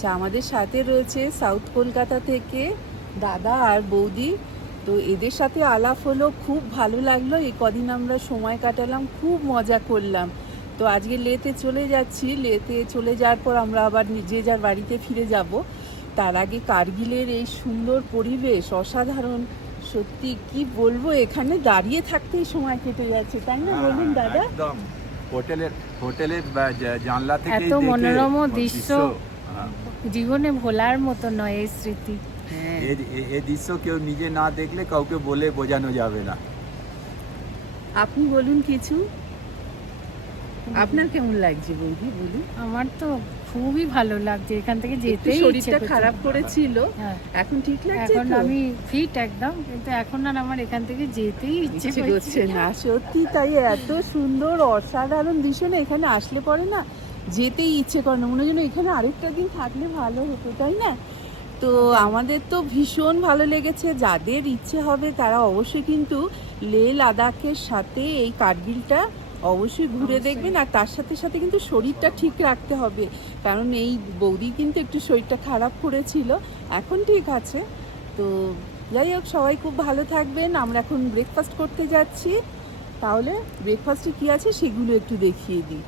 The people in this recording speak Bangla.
আচ্ছা, আমাদের সাথে রয়েছে সাউথ কলকাতা থেকে দাদা আর বৌদি। তো এদের সাথে আলাপ হলো, খুব ভালো লাগলো। এই কদিন আমরা সময় কাটালাম, খুব মজা করলাম। তো আজকে লেতে চলে যাচ্ছি। লেতে চলে যাওয়ার পর আমরা আবার যে যার বাড়িতে ফিরে যাব। তার আগে কার্গিলের এই সুন্দর পরিবেশ অসাধারণ। সত্যি কি বলবো, এখানে দাঁড়িয়ে থাকতেই সময় কেটে যাচ্ছে, তাই না? বলুন দাদা। একদম হোটেলের জানলা থেকে এত মনোরম দৃশ্য হ্যাঁ। জীবনে ভোলার মতো নয় এই স্মৃতি। হ্যাঁ, এই দৃশ্য কেউ নিজে না দেখলে কাউকে বলে বোঝানো যাবে না। আপনি বলুন কিছু, আপনার কেমন লাগছে বৌদি বলুন। আমার তো খুবই ভালো লাগছে, এখান থেকে একটু যেতেই ইচ্ছে শরীরটা করছে। খারাপ করেছিল, হ্যাঁ, এখন ঠিক লাগছে এখন তো? আমি ফিট একদম, কিন্তু এখন আর আমার এখান থেকে যেতেই ইচ্ছে ইচ্ছে করছে করছে না, সত্যি তাই। এত সুন্দর অসাধারণ দৃশ্য না, এখানে আসলে পরে না যেতেই ইচ্ছে করে না, মনে হয় যেন এখানে আরেকটা দিন থাকলে ভালো হতো, তাই না? তো আমাদের তো ভীষণ ভালো লেগেছে। যাদের ইচ্ছে হবে তারা অবশ্যই কিন্তু লেহ লাদাখের সাথে এই কার্গিলটা অবশ্যই ঘুরে অবশ্যই। দেখবেন। আর তার সাথে সাথে কিন্তু শরীরটা ঠিক রাখতে হবে, কারণ এই বৌদি কিন্তু একটু শরীরটা খারাপ করেছিল, এখন ঠিক আছে। তো যাই হোক, সবাই খুব ভালো থাকবেন। আমরা এখন ব্রেকফাস্ট করতে যাচ্ছি। তাহলে ব্রেকফাস্টে কী আছে সেগুলো একটু দেখিয়ে দিই।